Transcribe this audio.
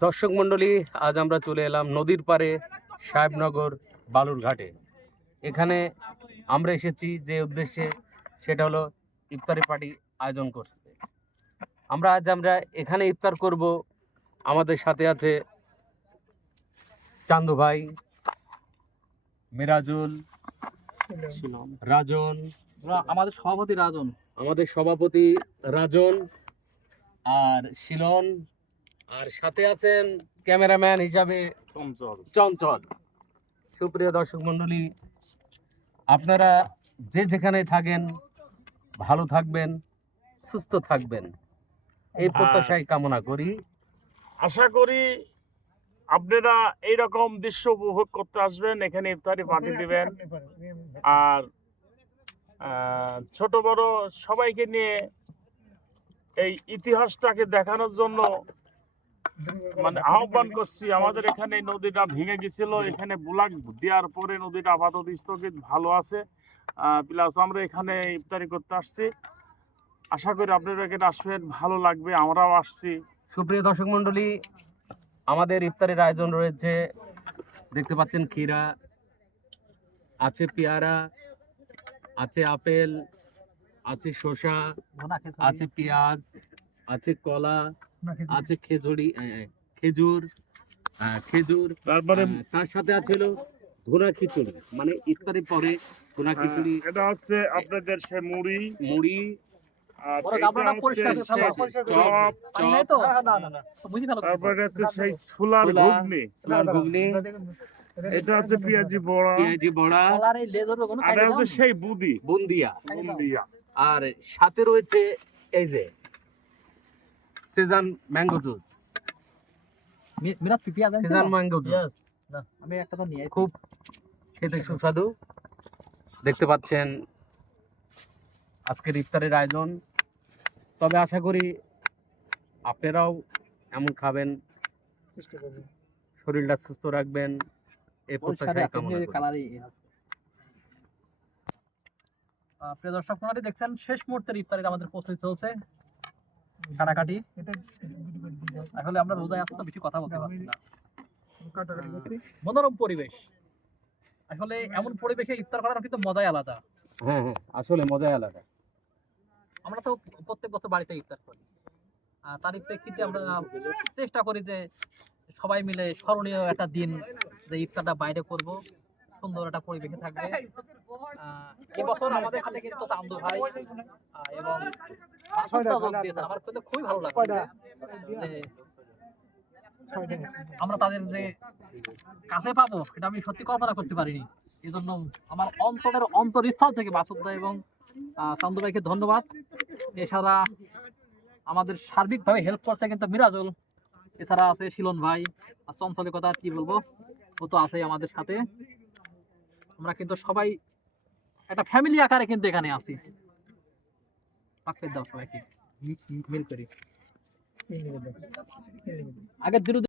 দর্শক মণ্ডলী, আজ আমরা চলে এলাম নদীর পাড়ে সাহেবনগর বালুরঘাটে। এখানে আমরা এসেছি যে উদ্দেশ্যে, সেটা হলো ইফতারি পার্টি আয়োজন করতে। আমরা এখানে ইফতার করব। আমাদের সাথে আছে চান্দু ভাই, মিরাজুল, রাজন, আমাদের সভাপতি রাজন আর শিলন, আর সাথে আছেন ক্যামেরাম্যান হিসাবে চঞ্চল। সুপ্রিয় দর্শক মণ্ডলী, আপনারা যে যেখানে থাকেন ভালো থাকবেন, সুস্থ থাকবেন, এই প্রত্যাশাই কামনা করি। আশা করি আপনারা এইরকম দৃশ্য উপভোগ করতে আসবেন, এখানে ইফতারি পার্টি দিবেন। আর ছোট বড় সবাইকে নিয়ে এই ইতিহাসটাকে দেখানোর জন্য আহ্বান করছি। আমাদের এখানে নদীটা ভেঙে গেছিল, এখানে বুলাক দেওয়ার পরে নদীটা আপাতত স্থগিত ভালো আছে। প্লাস আমরা এখানে ইফতারি করতে আসছি, আশা করি আপনারা এখানে আসবেন, ভালো লাগবে, আমরাও আসছি। সুপ্রিয় দর্শক মণ্ডলী, আমাদের ইফতারের আয়োজন রয়েছে, দেখতে পাচ্ছেন ক্ষীরা আছে, পেয়ারা আছে, আপেল আছে, শসা আছে, পেঁয়াজ আছে, কলা আছে, খেজুর, তারপরে তার সাথে আছে হলো ধুনা খিচুড়ি, মানে ইফতারি পরে ধুনা খিচুড়ি। এটা হচ্ছে আপনাদের সে মুড়ি। আর তারপরে হচ্ছে সেই ছোলার ঘুগনি। এটা হচ্ছে পেঁয়াজি বড়া। আর এটা হচ্ছে সেই বুন্দিয়া। আর সাথে রয়েছে এই যে Shezan mango juice. Shezan mango juice খুব খেতে সুস্বাদু। দেখতে পাচ্ছেন আজকের ইফতারের আয়োজন। তবে আশা করি আপনারাও এমন খাবেন, শরীরটা সুস্থ রাখবেন, এই প্রত্যাশাই কামনা করি। প্রিয় দর্শক মণ্ডলী, দেখছেন শেষ মুহূর্তের ইফতারির আমাদের প্রস্তুতি চলছে, কাটাকাটি। আসলে আমরা রোজায় আসতে বেশি কথা বলতে পারছি না। মনোরম পরিবেশ, আসলে এমন পরিবেশে ইফতার করার কিন্তু মজাই আলাদা। হ্যাঁ, আসলে মজাই আলাদা। আমরা তো প্রত্যেক বছর বাড়িতে ইফতার করি, আর তার প্রেক্ষিতে আমরা চেষ্টা করি যে সবাই মিলে স্মরণীয় একটা দিন, যে ইফতারটা বাইরে করব, সুন্দর একটা পরিবেশে থাকবে। এবছর আমাদের হাতে কিন্তু চান্দু ভাই এবং আমার কিন্তু খুবই ভালো লাগে যে আমরা তাদের যে কাছে পাবো, এটা আমি সত্যি কল্পনা করতে পারিনি। এই জন্য আমার অন্তরস্থল থেকে মাসুদ ভাই এবং চান্দু ভাইকে ধন্যবাদ। এছাড়া আমাদের সার্বিকভাবে হেল্প করছে কিন্তু মিরাজুল, এছাড়া আছে শিলন ভাই, আর চঞ্চলের কথা কি বলবো, ও তো আছে আমাদের সাথে। আমরা কিন্তু সবাই একটা ফ্যামিলি আকারে কিন্তু এখানে আছি। পাকড়ে দাও সবাইকে মিল করি। আগের দিন